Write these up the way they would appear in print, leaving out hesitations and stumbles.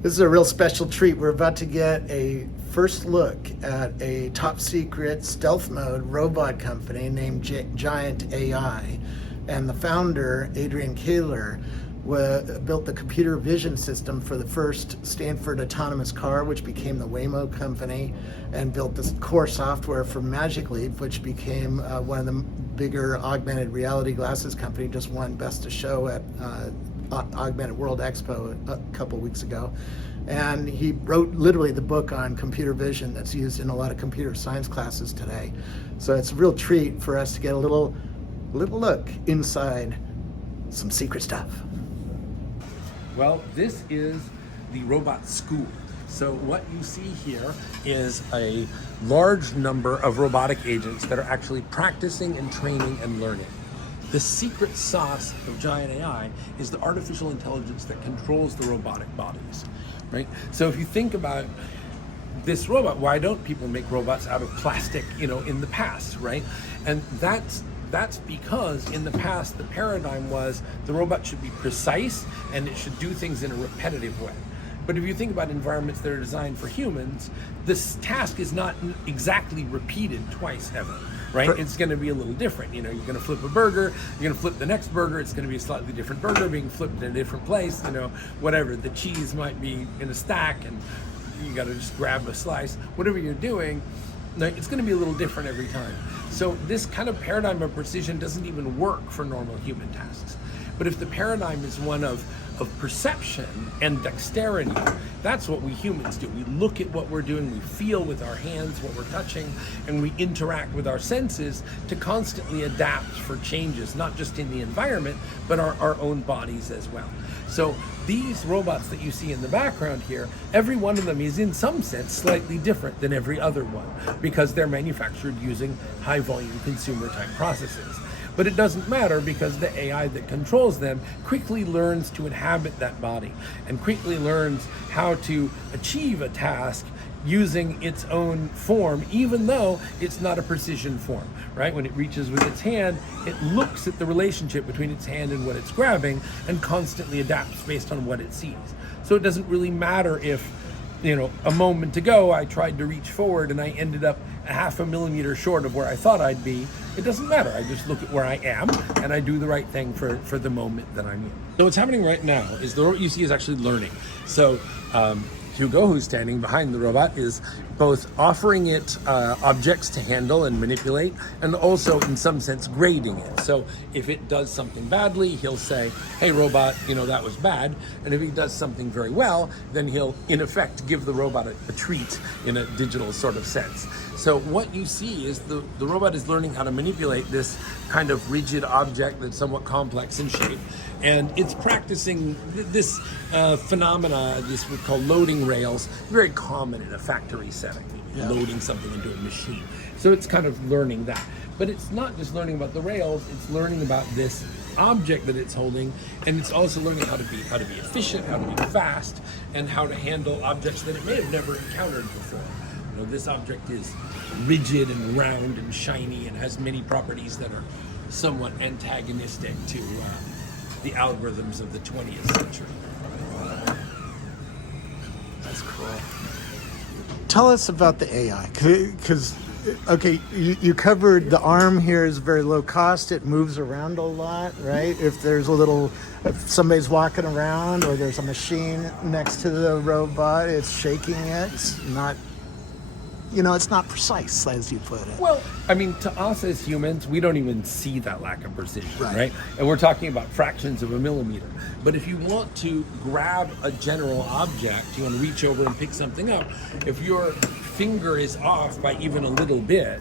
This is a real special treat. We're about to get a first look at a top secret stealth mode robot company named Giant AI. And the founder, Adrian Kaehler, built the computer vision system for the first Stanford autonomous car, which became the Waymo company, and built this core software for Magic Leap, which became one of the bigger augmented reality glasses company, just won Best of Show at Augmented World Expo a couple weeks ago. And he wrote literally the book on computer vision that's used in a lot of computer science classes today. So it's a real treat for us to get a little look inside some secret stuff. Well, this is the robot school. So what you see here is a large number of robotic agents that are actually practicing and training and learning. The secret sauce of Giant AI is the artificial intelligence that controls the robotic bodies, right? So if you think about this robot, why don't people make robots out of plastic, in the past, right? And that's because in the past, the paradigm was the robot should be precise and it should do things in a repetitive way. But if you think about environments that are designed for humans, this task is not exactly repeated twice ever, right? It's going to be a little different. You're going to flip a burger, you're going to flip the next burger, it's going to be a slightly different burger being flipped in a different place, whatever. The cheese might be in a stack and you got to just grab a slice. Whatever you're doing, it's going to be a little different every time. So this kind of paradigm of precision doesn't even work for normal human tasks. But if the paradigm is one of perception and dexterity, that's what we humans do. We look at what we're doing, we feel with our hands what we're touching, and we interact with our senses to constantly adapt for changes, not just in the environment, but our own bodies as well. So these robots that you see in the background here, every one of them is in some sense slightly different than every other one because they're manufactured using high volume consumer type processes. But it doesn't matter because the AI that controls them quickly learns to inhabit that body and quickly learns how to achieve a task using its own form, even though it's not a precision form, right? When it reaches with its hand, it looks at the relationship between its hand and what it's grabbing and constantly adapts based on what it sees. So it doesn't really matter if, a moment ago I tried to reach forward and I ended up a half a millimeter short of where I thought I'd be. It doesn't matter. I just look at where I am and I do the right thing for the moment that I'm in. So what's happening right now is the robot you see is actually learning. So Hugo, who's standing behind the robot, is both offering it objects to handle and manipulate, and also in some sense grading it. So if it does something badly, he'll say, hey robot, that was bad. And if he does something very well, then he'll in effect give the robot a treat in a digital sort of sense. So what you see is the robot is learning how to manipulate this kind of rigid object that's somewhat complex in shape. And it's practicing this phenomena, this we call loading rails, very common in a factory setting, loading something into a machine. So it's kind of learning that. But it's not just learning about the rails, it's learning about this object that it's holding, and it's also learning how to be efficient, how to be fast, and how to handle objects that it may have never encountered before. This object is rigid and round and shiny and has many properties that are somewhat antagonistic to the algorithms of the 20th century. That's cool. Tell us about the AI, because okay, you covered the arm here is very low cost. It moves around a lot, right? If somebody's walking around or there's a machine next to the robot, it's shaking it. It's not, it's not precise, as you put it. Well, to us as humans, we don't even see that lack of precision, right? And we're talking about fractions of a millimeter. But if you want to grab a general object, you want to reach over and pick something up, if your finger is off by even a little bit,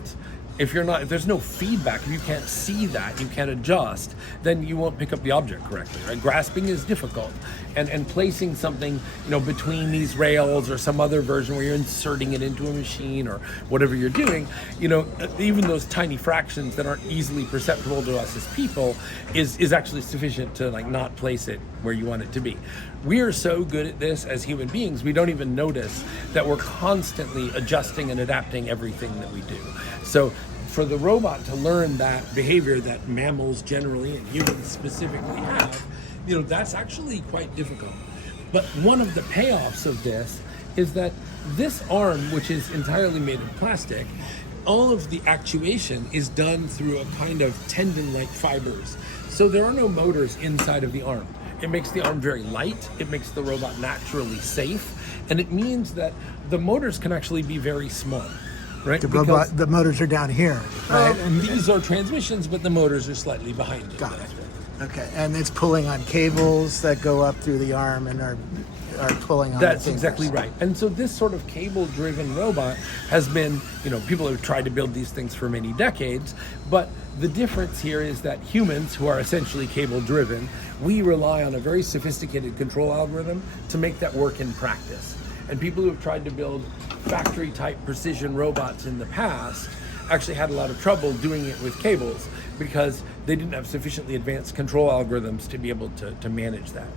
if there's no feedback, if you can't see that, you can't adjust, then you won't pick up the object correctly, right? Grasping is difficult. And placing something, between these rails or some other version where you're inserting it into a machine or whatever you're doing, even those tiny fractions that aren't easily perceptible to us as people is actually sufficient to not place it where you want it to be. We are so good at this as human beings, we don't even notice that we're constantly adjusting and adapting everything that we do. So for the robot to learn that behavior that mammals generally and humans specifically have, that's actually quite difficult. But one of the payoffs of this is that this arm, which is entirely made of plastic, all of the actuation is done through a kind of tendon-like fibers. So there are no motors inside of the arm. It makes the arm very light, it makes the robot naturally safe, and it means that the motors can actually be very small, right? The motors are down here, right? And these are transmissions, but the motors are slightly behind it. Got it. Okay, and it's pulling on cables that go up through the arm and are pulling on That's the exactly right. And so this sort of cable-driven robot has been, people have tried to build these things for many decades, but the difference here is that humans, who are essentially cable-driven, we rely on a very sophisticated control algorithm to make that work in practice. And people who have tried to build factory-type precision robots in the past actually had a lot of trouble doing it with cables because they didn't have sufficiently advanced control algorithms to be able to manage that.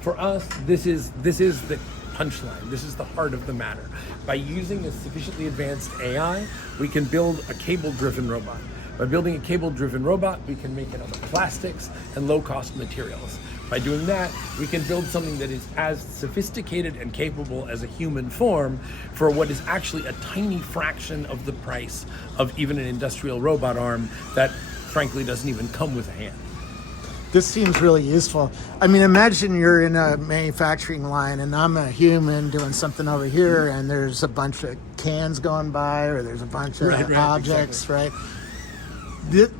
For us, this is the punchline. This is the heart of the matter. By using a sufficiently advanced AI, we can build a cable-driven robot. By building a cable-driven robot, we can make it out of plastics and low-cost materials. By doing that, we can build something that is as sophisticated and capable as a human form for what is actually a tiny fraction of the price of even an industrial robot arm that, frankly, doesn't even come with a hand. This seems really useful. I mean, imagine you're in a manufacturing line and I'm a human doing something over here and there's a bunch of cans going by or there's a bunch of objects, exactly. right?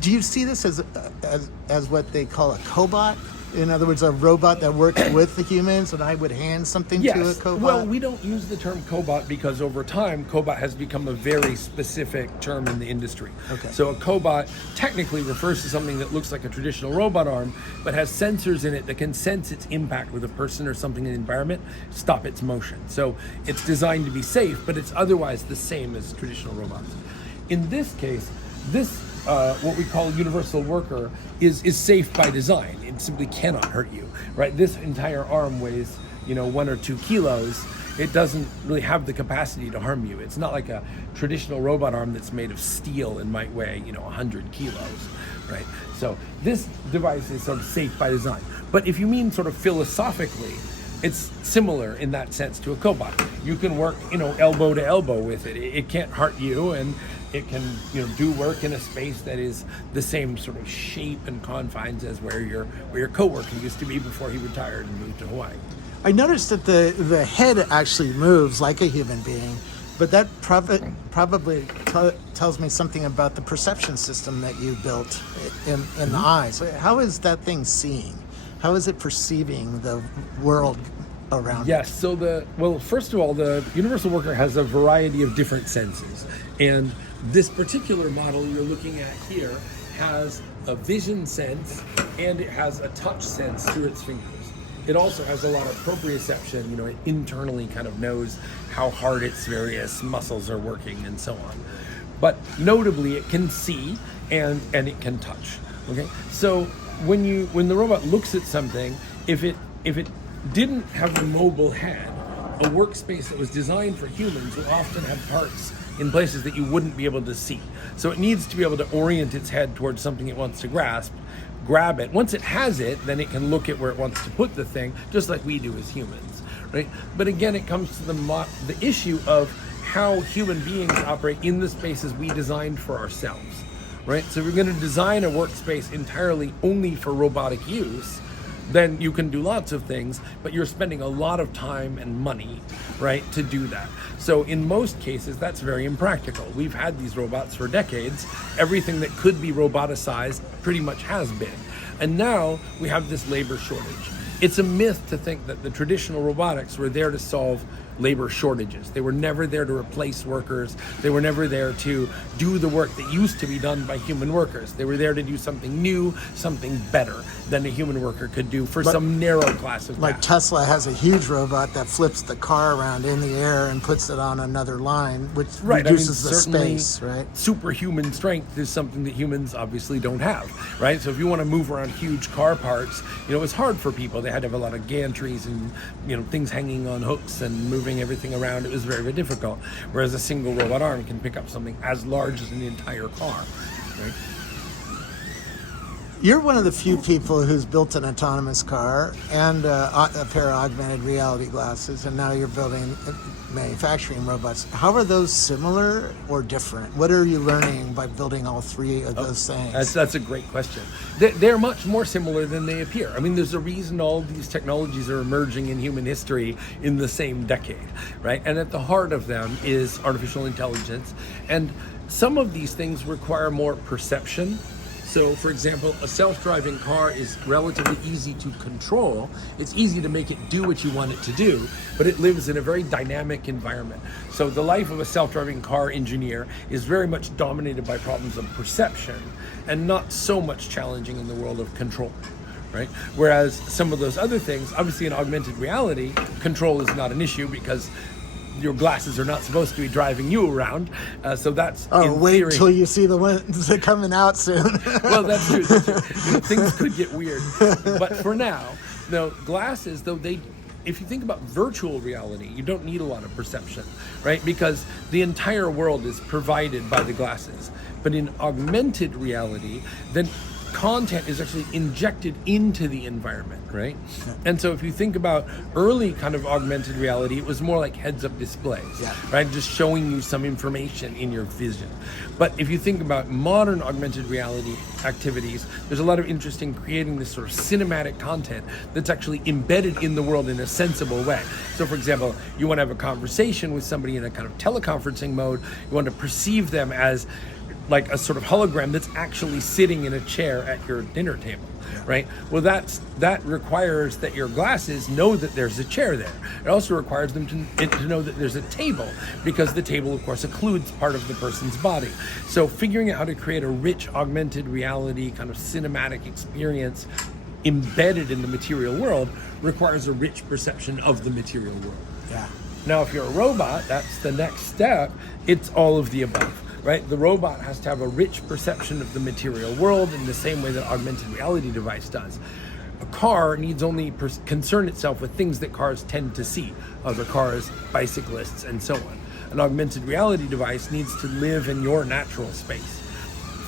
Do you see this as what they call a cobot? In other words, a robot that works with the humans, and I would hand something to a cobot? Well, we don't use the term cobot because over time, cobot has become a very specific term in the industry. Okay. So a cobot technically refers to something that looks like a traditional robot arm, but has sensors in it that can sense its impact with a person or something in the environment, stop its motion. So it's designed to be safe, but it's otherwise the same as traditional robots. In this case, what we call universal worker is safe by design. It simply cannot hurt you, right? This entire arm weighs, 1 or 2 kilos. It doesn't really have the capacity to harm you. It's not like a traditional robot arm that's made of steel and might weigh, 100 kilos, right? So this device is sort of safe by design. But if you mean sort of philosophically, it's similar in that sense to a cobot. You can work, elbow to elbow with it. It can't hurt you, and it can, do work in a space that is the same sort of shape and confines as where your coworker used to be before he retired and moved to Hawaii. I noticed that the head actually moves like a human being, but that probably tells me something about the perception system that you built in the eyes. How is that thing seeing? How is it perceiving the world around it? Yes, so first of all, the universal worker has a variety of different senses. And this particular model you're looking at here has a vision sense and it has a touch sense through its fingers. It also has a lot of proprioception, it internally kind of knows how hard its various muscles are working and so on. But notably, it can see and it can touch. Okay, so when the robot looks at something, if it didn't have a mobile head, a workspace that was designed for humans would often have parts in places that you wouldn't be able to see. So it needs to be able to orient its head towards something it wants to grab it. Once it has it, then it can look at where it wants to put the thing, just like we do as humans, right? But again, it comes to the issue of how human beings operate in the spaces we designed for ourselves, right? So if you're going to design a workspace entirely only for robotic use, then you can do lots of things, but you're spending a lot of time and money, right, to do that. So in most cases, that's very impractical. We've had these robots for decades. Everything that could be roboticized pretty much has been. And now we have this labor shortage. It's a myth to think that the traditional robotics were there to solve labor shortages. They were never there to replace workers. They were never there to do the work that used to be done by human workers. They were there to do something new, something better than a human worker could do for some narrow class of tasks. Like Tesla has a huge robot that flips the car around in the air and puts it on another line, which reduces the space, right? Superhuman strength is something that humans obviously don't have, right? So if you want to move around huge car parts, it's hard for people. They had to have a lot of gantries and, things hanging on hooks and moving everything around. It was very, very difficult. Whereas a single robot arm can pick up something as large as an entire car, right? You're one of the few people who's built an autonomous car and a pair of augmented reality glasses, and now you're building manufacturing robots. How are those similar or different? What are you learning by building all three of those things? That's a great question. They're much more similar than they appear. I mean, there's a reason all these technologies are emerging in human history in the same decade, right? And at the heart of them is artificial intelligence. And some of these things require more perception. So, for example, a self-driving car is relatively easy to control. It's easy to make it do what you want it to do, but it lives in a very dynamic environment. So the life of a self-driving car engineer is very much dominated by problems of perception and not so much challenging in the world of control, right? Whereas some of those other things, obviously in augmented reality, control is not an issue because your glasses are not supposed to be driving you around, so that's wait theory. till you see the ones that are coming out soon. Well, that's true. That's true. You know, things could get weird, but for now, glasses, though if you think about virtual reality, you don't need a lot of perception, right? Because the entire world is provided by the glasses. But in augmented reality, then content is actually injected into the environment, right? And so if you think about early kind of augmented reality, it was more like heads-up displays, right? Just showing you some information in your vision. But if you think about modern augmented reality activities, there's a lot of interest in creating this sort of cinematic content that's actually embedded in the world in a sensible way. So for example, you want to have a conversation with somebody in a kind of teleconferencing mode, you want to perceive them as like a sort of hologram that's actually sitting in a chair at your dinner table, right? Well, that requires that your glasses know that there's a chair there. It also requires them to know that there's a table, because the table, of course, occludes part of the person's body. So figuring out how to create a rich augmented reality kind of cinematic experience embedded in the material world requires a rich perception of the material world. Yeah. Now, if you're a robot, that's the next step. It's all of the above. Right? The robot has to have a rich perception of the material world in the same way that an augmented reality device does. A car needs only concern itself with things that cars tend to see, other cars, bicyclists, and so on. An augmented reality device needs to live in your natural space.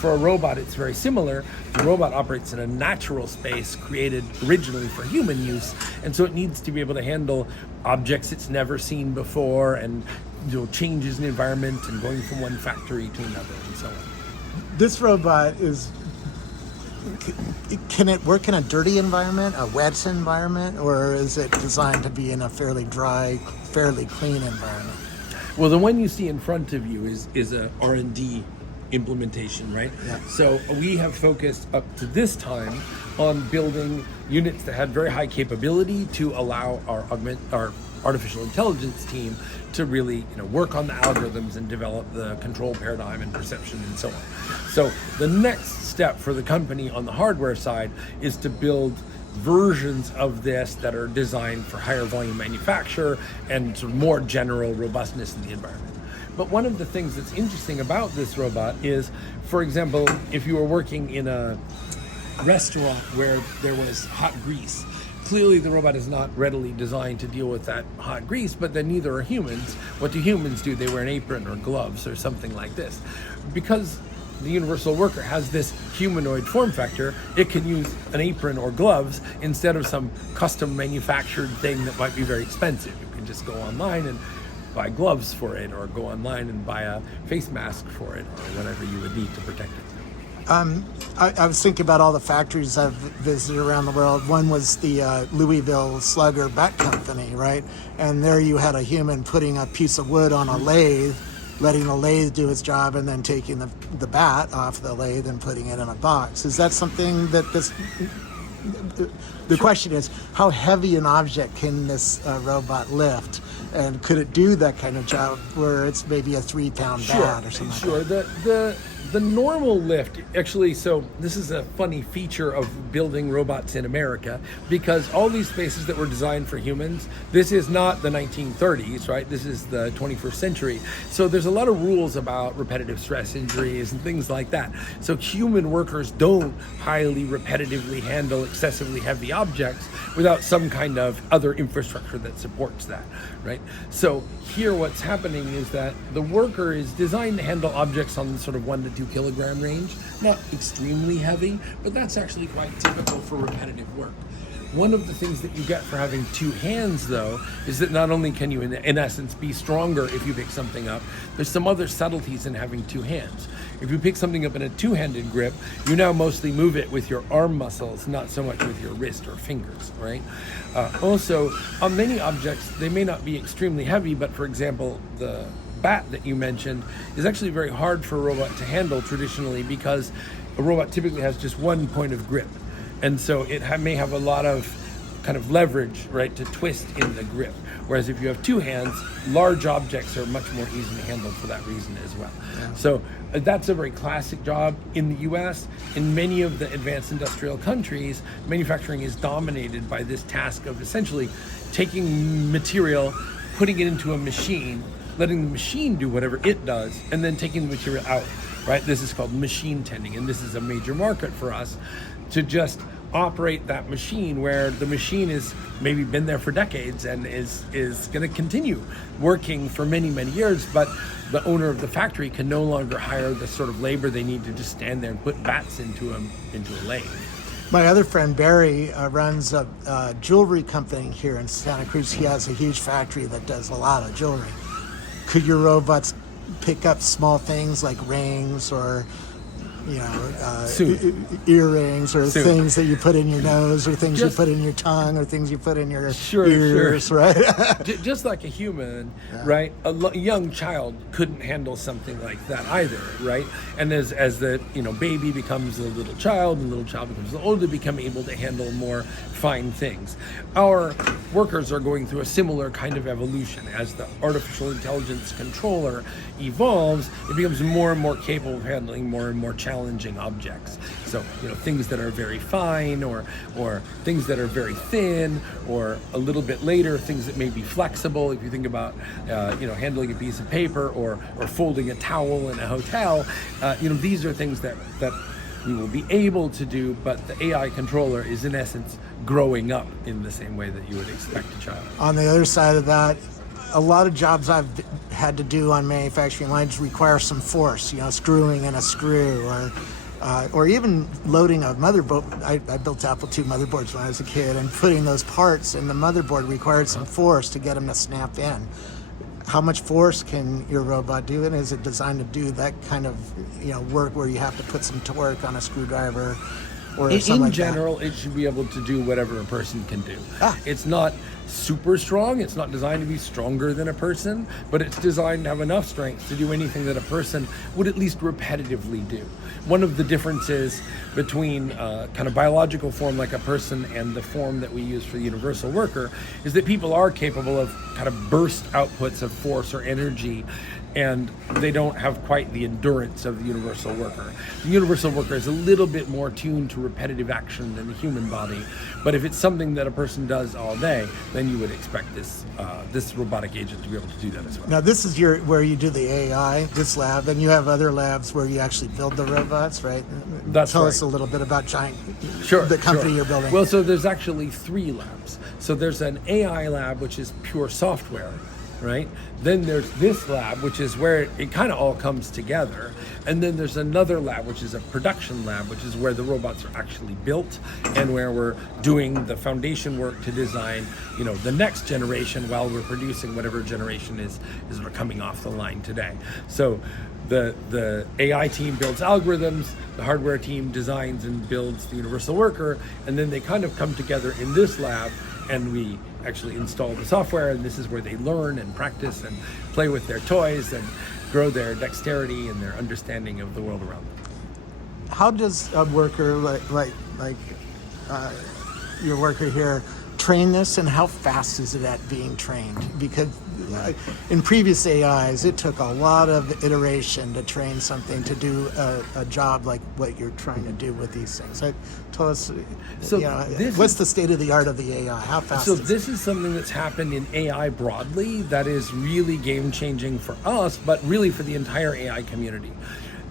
For a robot, it's very similar. The robot operates in a natural space created originally for human use, and so it needs to be able to handle objects it's never seen before, and changes in the environment, and going from one factory to another, and so on. This robot can it work in a dirty environment, a wet environment, or is it designed to be in a fairly dry, fairly clean environment? Well, the one you see in front of you is a R&D implementation, right? Yeah. So we have focused up to this time on building units that had very high capability to allow our artificial intelligence team to really work on the algorithms and develop the control paradigm and perception and so on. So the next step for the company on the hardware side is to build versions of this that are designed for higher volume manufacture and sort of more general robustness in the environment. But one of the things that's interesting about this robot is, for example, if you were working in a restaurant where there was hot grease, clearly the robot is not readily designed to deal with that hot grease, but then neither are humans. What do humans do? They wear an apron or gloves or something like this. Because the universal worker has this humanoid form factor, it can use an apron or gloves instead of some custom manufactured thing that might be very expensive. You can just go online and buy gloves for it, or go online and buy a face mask for it, or whatever you would need to protect it. I was thinking about all the factories I've visited around the world. One was the Louisville Slugger Bat Company, right? And there you had a human putting a piece of wood on a lathe, letting the lathe do its job, and then taking the bat off the lathe and putting it in a box. Is that something that the question is, how heavy an object can this robot lift? And could it do that kind of job where it's maybe a 3-pound bat or something? Sure. Like that? The normal lift, actually, so this is a funny feature of building robots in America, because all these spaces that were designed for humans, this is not the 1930s, right? This is the 21st century. So there's a lot of rules about repetitive stress injuries and things like that. So human workers don't highly repetitively handle excessively heavy objects without some kind of other infrastructure that supports that, right? So here what's happening is that the worker is designed to handle objects on sort of 1 to 2 2 kilogram range. Not extremely heavy, but that's actually quite typical for repetitive work. One of the things that you get for having 2 hands, though, is that not only can you, in essence, be stronger if you pick something up, there's some other subtleties in having 2 hands. If you pick something up in a 2-handed grip, you now mostly move it with your arm muscles, not so much with your wrist or fingers, right? Also, on many objects, they may not be extremely heavy, but for example, the bat that you mentioned is actually very hard for a robot to handle traditionally because a robot typically has just one point of grip. And so it may have a lot of kind of leverage, right, to twist in the grip. Whereas if you have 2 hands, large objects are much more easily handled for that reason as well. Yeah. So that's a very classic job in the US. In many of the advanced industrial countries, manufacturing is dominated by this task of essentially taking material, putting it into a machine, letting the machine do whatever it does, and then taking the material out, right? This is called machine tending, and this is a major market for us to just operate that machine, where the machine is maybe been there for decades and is going to continue working for many, many years, but the owner of the factory can no longer hire the sort of labor they need to just stand there and put bats into a lathe. My other friend Barry runs a jewelry company here in Santa Cruz. He has a huge factory that does a lot of jewelry. Could your robots pick up small things like rings or earrings or things that you put in your nose or things you put in your tongue or things you put in your ears, right? Just like a human, right? A young child couldn't handle something like that either, right? And as the baby becomes a little child and the little child becomes older, they become able to handle more fine things. Our workers are going through a similar kind of evolution. As the artificial intelligence controller evolves, it becomes more and more capable of handling more and more challenging objects. So, things that are very fine or things that are very thin, or a little bit later, things that may be flexible. If you think about, handling a piece of paper or folding a towel in a hotel, these are things that we will be able to do, but the AI controller is in essence growing up in the same way that you would expect a child. On the other side of that, a lot of jobs I've had to do on manufacturing lines require some force, screwing in a screw or even loading a motherboard. I built Apple II motherboards when I was a kid, and putting those parts in the motherboard required some force to get them to snap in. How much force can your robot do, and is it designed to do that kind of work where you have to put some torque on a screwdriver or something like that? In general, it should be able to do whatever a person can do. It's not super strong, it's not designed to be stronger than a person, but it's designed to have enough strength to do anything that a person would at least repetitively do. One of the differences between kind of biological form like a person and the form that we use for the universal worker is that people are capable of kind of burst outputs of force or energy, and they don't have quite the endurance of the universal worker. The universal worker is a little bit more tuned to repetitive action than the human body, but if it's something that a person does all day, then you would expect this robotic agent to be able to do that as well. Now this is where you do the AI, this lab, and you have other labs where you actually build the robots, right? Tell us a little bit about Giant, the company you're building. Well, so there's actually 3 labs. So there's an AI lab, which is pure software, right? Then there's this lab, which is where it kind of all comes together. And then there's another lab, which is a production lab, which is where the robots are actually built and where we're doing the foundation work to design, the next generation while we're producing whatever generation is coming off the line today. So the AI team builds algorithms, the hardware team designs and builds the universal worker, and then they kind of come together in this lab, and we actually install the software, and this is where they learn and practice and play with their toys and grow their dexterity and their understanding of the world around them. How does a worker like your worker here train this, and how fast is it at being trained? Because in previous AIs, it took a lot of iteration to train something to do a job like what you're trying to do with these things. Tell us, what's the state of the art of the AI? How fast is it? This is something that's happened in AI broadly that is really game-changing for us, but really for the entire AI community.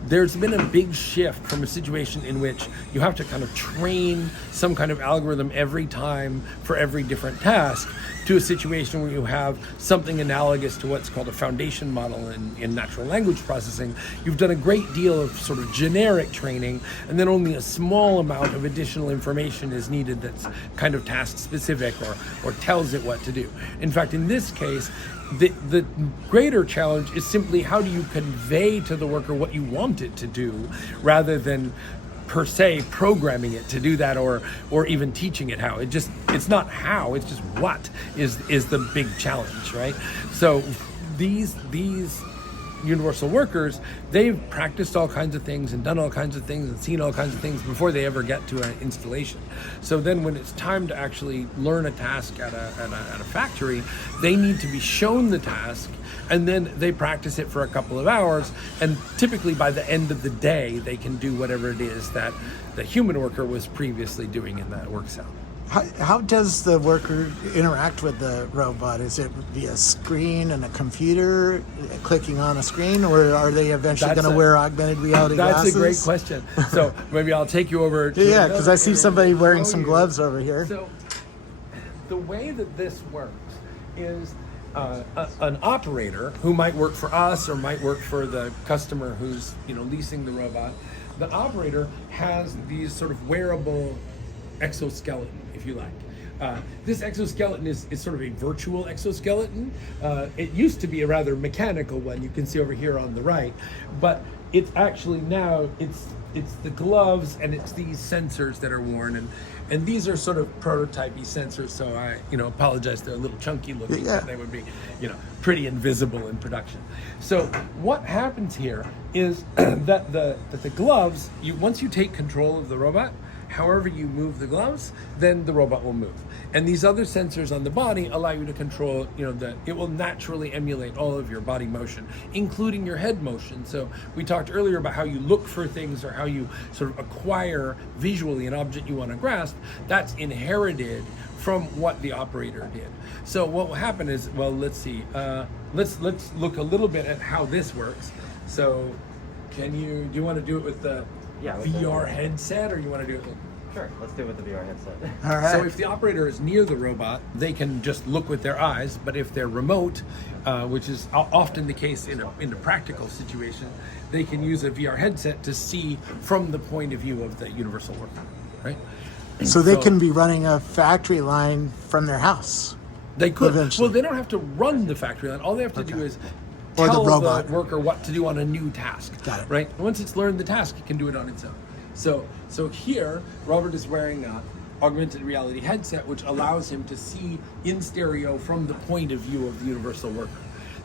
There's been a big shift from a situation in which you have to kind of train some kind of algorithm every time for every different task to a situation where you have something analogous to what's called a foundation model in natural language processing. You've done a great deal of sort of generic training, and then only a small amount of additional information is needed that's kind of task specific or tells it what to do. In fact, in this case, the greater challenge is simply how do you convey to the worker what you want it to do, rather than per se programming it to do that or even teaching it how. It's not how, it's just what is the big challenge, right? So these universal workers, they've practiced all kinds of things and done all kinds of things and seen all kinds of things before they ever get to an installation. So then when it's time to actually learn a task at a factory, they need to be shown the task, and then they practice it for a couple of hours, and typically by the end of the day they can do whatever it is that the human worker was previously doing in that work cell. How does the worker interact with the robot? Is it via screen and a computer, clicking on a screen, or are they eventually going to wear augmented reality glasses? That's a great question. So maybe I'll take you over to yeah, because I see somebody wearing some gloves over here. So the way that this works is an operator who might work for us or might work for the customer who's leasing the robot. The operator has these sort of wearable exoskeleton, if you like. This exoskeleton is sort of a virtual exoskeleton. It used to be a rather mechanical one, you can see over here on the right, but it's actually now, it's the gloves and it's these sensors that are worn, and these are sort of prototype-y sensors, so I apologize, they're a little chunky looking, but they would be pretty invisible in production. So what happens here is that the gloves, once you take control of the robot, however you move the gloves, then the robot will move. And these other sensors on the body allow you to control, it will naturally emulate all of your body motion, including your head motion. So we talked earlier about how you look for things or how you sort of acquire visually an object you want to grasp. That's inherited from what the operator did. So what will happen is, well, let's see, let's look a little bit at how this works. So do you want to do it with the VR headset, or you want to do it with... Sure, let's do it with the VR headset. All right. So if the operator is near the robot, they can just look with their eyes, but if they're remote, which is often the case in a practical situation, they can use a VR headset to see from the point of view of the universal worker, right? So they can be running a factory line from their house. They could. Eventually. Well, they don't have to run the factory line. All they have to do is Or tell the robot. the worker what to do on a new task. Got it. Right? Once it's learned the task, it can do it on its own. So here, Robert is wearing an augmented reality headset, which allows him to see in stereo from the point of view of the universal worker.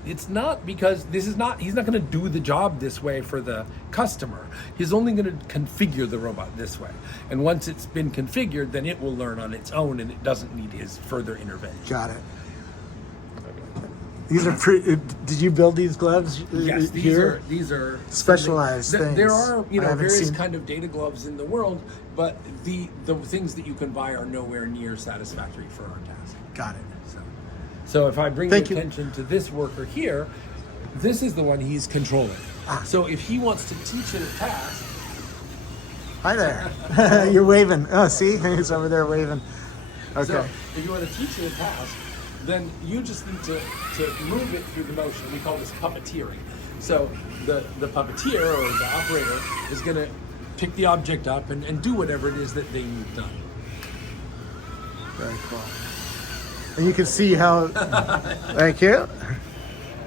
It's not because he's not going to do the job this way for the customer. He's only going to configure the robot this way. And once it's been configured, then it will learn on its own, and it doesn't need his further intervention. Got it. These are did you build these gloves? Yes, these are specialized things. There are various seen... kind of data gloves in the world, but the things that you can buy are nowhere near satisfactory for our task. Got it. So if I bring your attention to this worker here, this is the one he's controlling. So if he wants to teach it a task... Hi there. You're waving. Oh, see? He's over there waving. Okay. So if you want to teach it a task, then you just need to move it through the motion. We call this puppeteering. So the puppeteer or the operator is going to pick the object up and do whatever it is that they need done. Very cool. And you can see how... Thank you.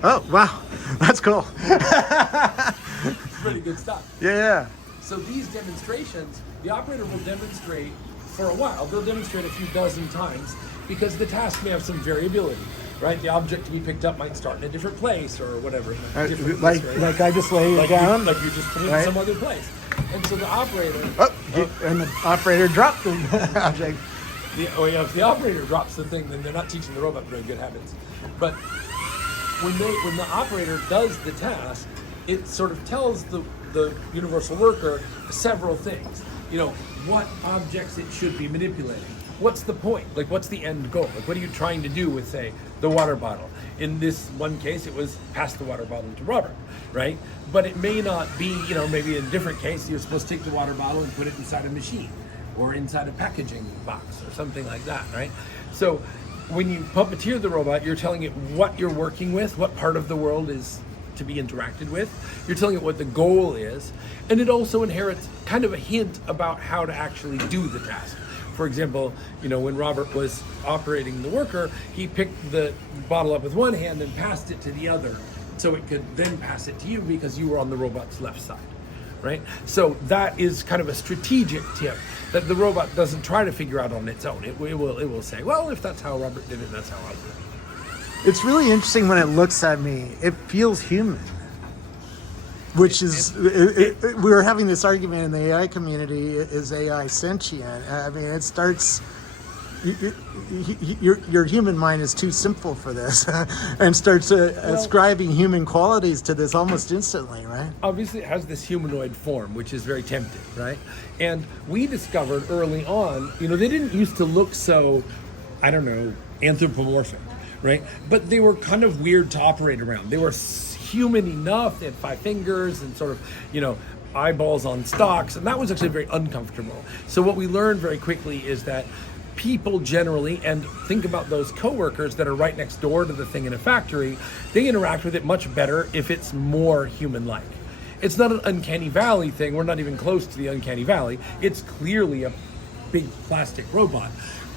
Oh, wow. That's cool. It's pretty good stuff. Yeah. So these demonstrations, the operator will demonstrate for a while. They'll demonstrate a few dozen times because the task may have some variability, right? The object to be picked up might start in a different place or whatever. Like I just lay it down? Like you just put it in some other place. And so the operator... and the operator dropped the object. If the operator drops the thing, then they're not teaching the robot very good habits. But when the operator does the task, it sort of tells the universal worker several things. What objects it should be manipulating. What's the point? Like, what's the end goal? Like, what are you trying to do with, say, the water bottle? In this one case, it was pass the water bottle to Robert, right? But it may not be, maybe in a different case, you're supposed to take the water bottle and put it inside a machine or inside a packaging box or something like that, right? So when you puppeteer the robot, you're telling it what you're working with, what part of the world is to be interacted with. You're telling it what the goal is, and it also inherits kind of a hint about how to actually do the task. For example, when Robert was operating the worker, he picked the bottle up with one hand and passed it to the other, so it could then pass it to you because you were on the robot's left side, right? So that is kind of a strategic tip that the robot doesn't try to figure out on its own. It will say, well, if that's how Robert did it, that's how I did it. It's really interesting when it looks at me. It feels human. Which is, we were having this argument in the AI community, is AI sentient? I mean, it starts, your human mind is too simple for this, and starts ascribing human qualities to this almost instantly, right? Obviously it has this humanoid form, which is very tempting, right? And we discovered early on, they didn't used to look so, anthropomorphic, right? But they were kind of weird to operate around. They were human enough. They had 5 fingers and sort of, eyeballs on stalks, and that was actually very uncomfortable. So what we learned very quickly is that people generally, and think about those coworkers that are right next door to the thing in a factory, they interact with it much better if it's more human-like. It's not an uncanny valley thing. We're not even close to the uncanny valley. It's clearly a big plastic robot,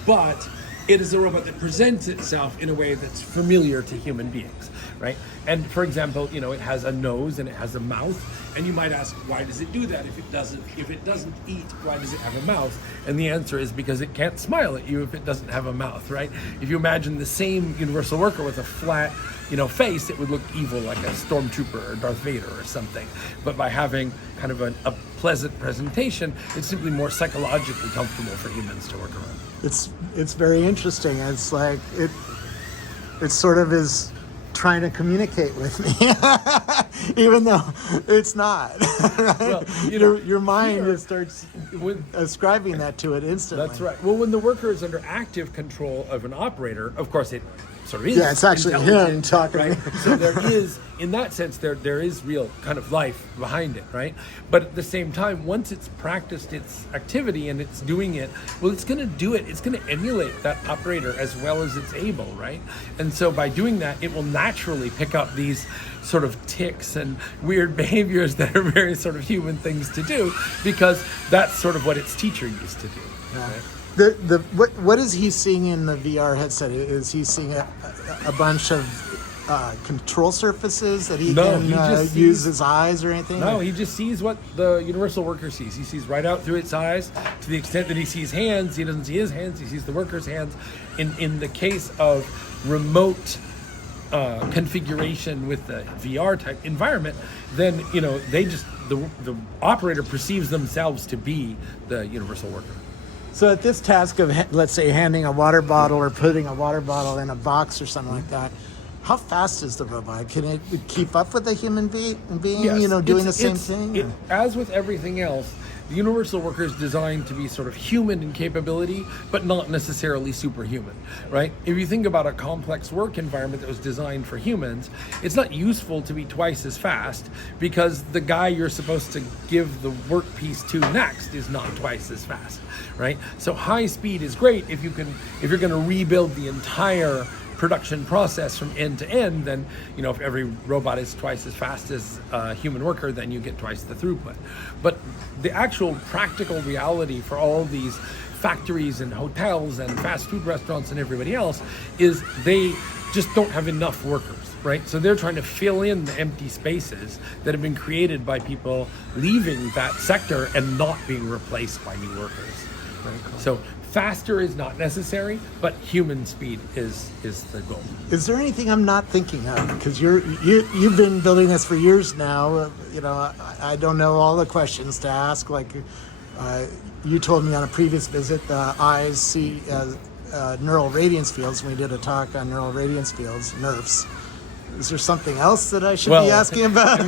but it is a robot that presents itself in a way that's familiar to human beings, right? And for example, it has a nose and it has a mouth, and you might ask, why does it do that? If it doesn't eat, why does it have a mouth? And the answer is because it can't smile at you if it doesn't have a mouth, right? If you imagine the same universal worker with a flat, face, it would look evil, like a stormtrooper or Darth Vader or something. But by having kind of a pleasant presentation, it's simply more psychologically comfortable for humans to work around. It's very interesting. It's like it sort of is trying to communicate with me, even though it's not. Well, your mind just starts ascribing that to it instantly. That's right. Well, when the worker is under active control of an operator, of course it sort of is. Yeah, it's actually him talking. Right? So there is, in that sense, there is real kind of life behind it, right? But at the same time, once it's practiced its activity and it's doing it, well, it's going to do it. It's going to emulate that operator as well as it's able, right? And so by doing that, it will naturally pick up these sort of tics and weird behaviors that are very sort of human things to do, because that's sort of what its teacher used to do. Yeah. Right? What is he seeing in the VR headset? Is he seeing a bunch of control surfaces that he can use his eyes or anything? No, he just sees what the universal worker sees. He sees right out through its eyes. To the extent that he sees hands, he doesn't see his hands. He sees the worker's hands. In the case of remote configuration with the VR type environment, then the operator perceives themselves to be the universal worker. So at this task of, let's say, handing a water bottle or putting a water bottle in a box or something like that, how fast is the robot? Can it keep up with a human being, Yes, doing the same thing? As with everything else, the universal worker is designed to be sort of human in capability, but not necessarily superhuman, right? If you think about a complex work environment that was designed for humans, it's not useful to be twice as fast because the guy you're supposed to give the work piece to next is not twice as fast, right? So high speed is great if you're going to rebuild the entire production process from end to end. Then if every robot is twice as fast as a human worker, then you get twice the throughput. But the actual practical reality for all these factories and hotels and fast food restaurants and everybody else is they just don't have enough workers, right? So they're trying to fill in the empty spaces that have been created by people leaving that sector and not being replaced by new workers. Very cool. So faster is not necessary, but human speed is the goal. Is there anything I'm not thinking of? Because you've been building this for years now. I don't know all the questions to ask. Like you told me on a previous visit, the eyes see neural radiance fields. We did a talk on neural radiance fields, NERFs. Is there something else that I should be asking about?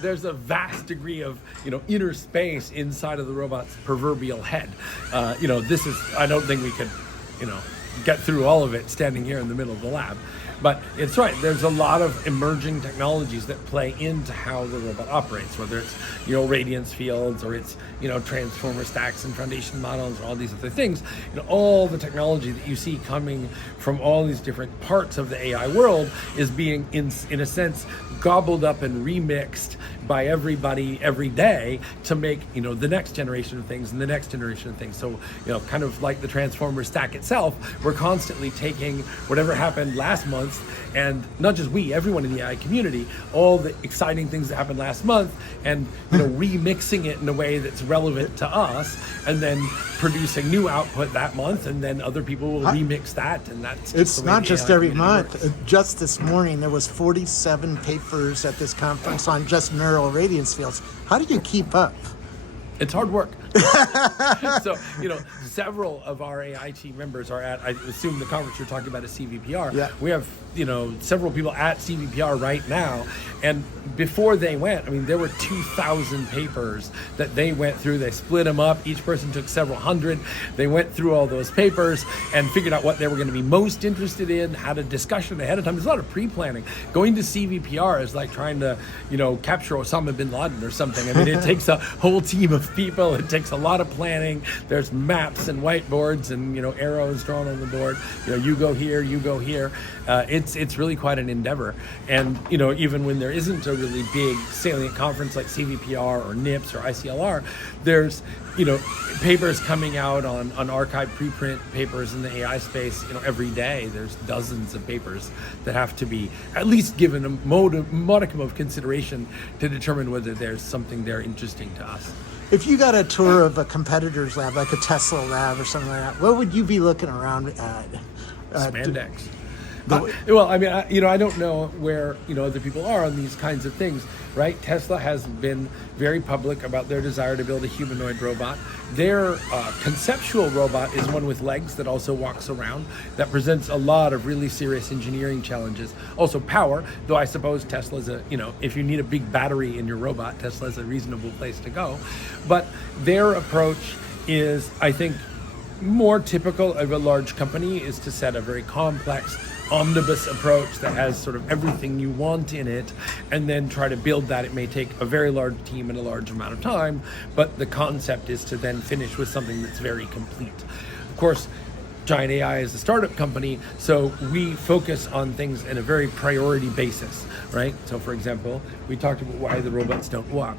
There's a vast degree of inner space inside of the robot's proverbial head. I don't think we could get through all of it standing here in the middle of the lab. But it's right. There's a lot of emerging technologies that play into how the robot operates, whether it's, radiance fields, or it's, transformer stacks and foundation models, or all these other things. All the technology that you see coming from all these different parts of the AI world is being, in a sense, gobbled up and remixed by everybody every day to make, the next generation of things and the next generation of things. So, kind of like the transformer stack itself, we're constantly taking whatever happened last month, and not just we, everyone in the AI community, all the exciting things that happened last month, and remixing it in a way that's relevant to us, and then producing new output that month, and then other people will remix that, and that's It's not just every month. Works. Just this morning, there was 47 papers at this conference on just neural radiance fields. How do you keep up? It's hard work. So, several of our AI team members are at, I assume the conference you're talking about is CVPR. Yeah. We have, several people at CVPR right now. And before they went, there were 2,000 papers that they went through. They split them up. Each person took several hundred. They went through all those papers and figured out what they were going to be most interested in, had a discussion ahead of time. There's a lot of pre-planning. Going to CVPR is like trying to, capture Osama bin Laden or something. It takes a whole team of people. It takes a lot of planning. There's maps and whiteboards and, arrows drawn on the board. You go here, you go here. It's really quite an endeavor. And, even when there isn't a really big salient conference like CVPR or NIPS or ICLR, there's, papers coming out on archive preprint papers in the AI space, every day. There's dozens of papers that have to be at least given a modicum of consideration to determine whether there's something there interesting to us. If you got a tour of a competitor's lab, like a Tesla lab or something like that, what would you be looking around at? Spandex. I don't know where, other people are on these kinds of things, right? Tesla has been very public about their desire to build a humanoid robot. Their conceptual robot is one with legs that also walks around. That presents a lot of really serious engineering challenges. Also power, though I suppose Tesla's if you need a big battery in your robot, Tesla's a reasonable place to go. But their approach is, I think, more typical of a large company, is to set a very complex omnibus approach that has sort of everything you want in it, and then try to build that. It may take a very large team and a large amount of time, but the concept is to then finish with something that's very complete. Of course, Giant AI is a startup company, so we focus on things in a very priority basis, right? So for example, we talked about why the robots don't walk.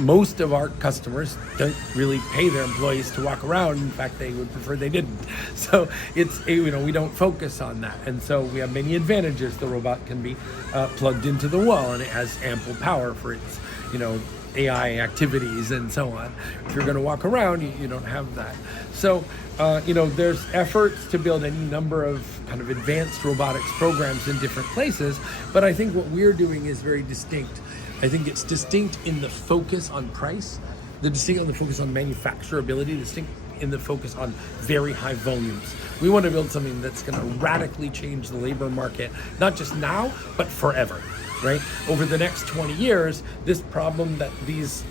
Most of our customers don't really pay their employees to walk around. In fact, they would prefer they didn't. So it's, we don't focus on that. And so we have many advantages. The robot can be plugged into the wall, and it has ample power for its, AI activities and so on. If you're going to walk around, you don't have that. So, there's efforts to build any number of kind of advanced robotics programs in different places, but I think what we're doing is very distinct. I think it's distinct in the focus on price, distinct in the focus on manufacturability, distinct in the focus on very high volumes. We want to build something that's going to radically change the labor market, not just now, but forever, right? Over the next 20 years, this problem that these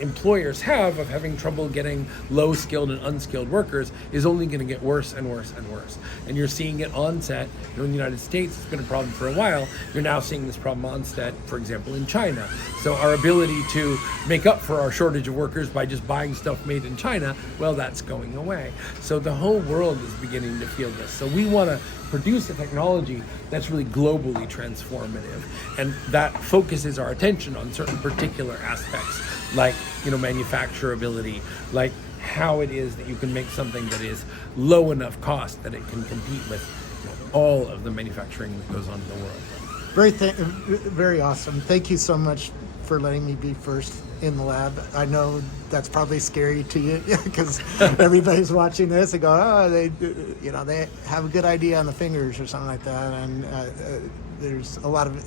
employers have of having trouble getting low-skilled and unskilled workers is only going to get worse and worse and worse. And you're seeing it on set. In the United States, it's been a problem for a while. You're now seeing this problem on set, for example, in China. So our ability to make up for our shortage of workers by just buying stuff made in China, well, that's going away. So the whole world is beginning to feel this. So we want to produce a technology that's really globally transformative, and that focuses our attention on certain particular aspects, like manufacturability, like how it is that you can make something that is low enough cost that it can compete with all of the manufacturing that goes on in the world. Very awesome. Thank you so much for letting me be first in the lab. I know that's probably scary to you because everybody's watching this and go, oh, they have a good idea on the fingers or something like that, and there's a lot of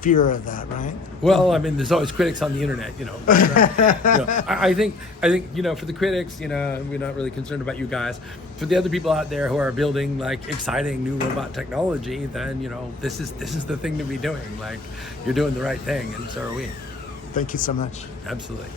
fear of that, right? Well, there's always critics on the internet, I think, for the critics, we're not really concerned about you guys. For the other people out there who are building like exciting new robot technology, then, this is the thing to be doing. Like, you're doing the right thing, and so are we. Thank you so much. Absolutely.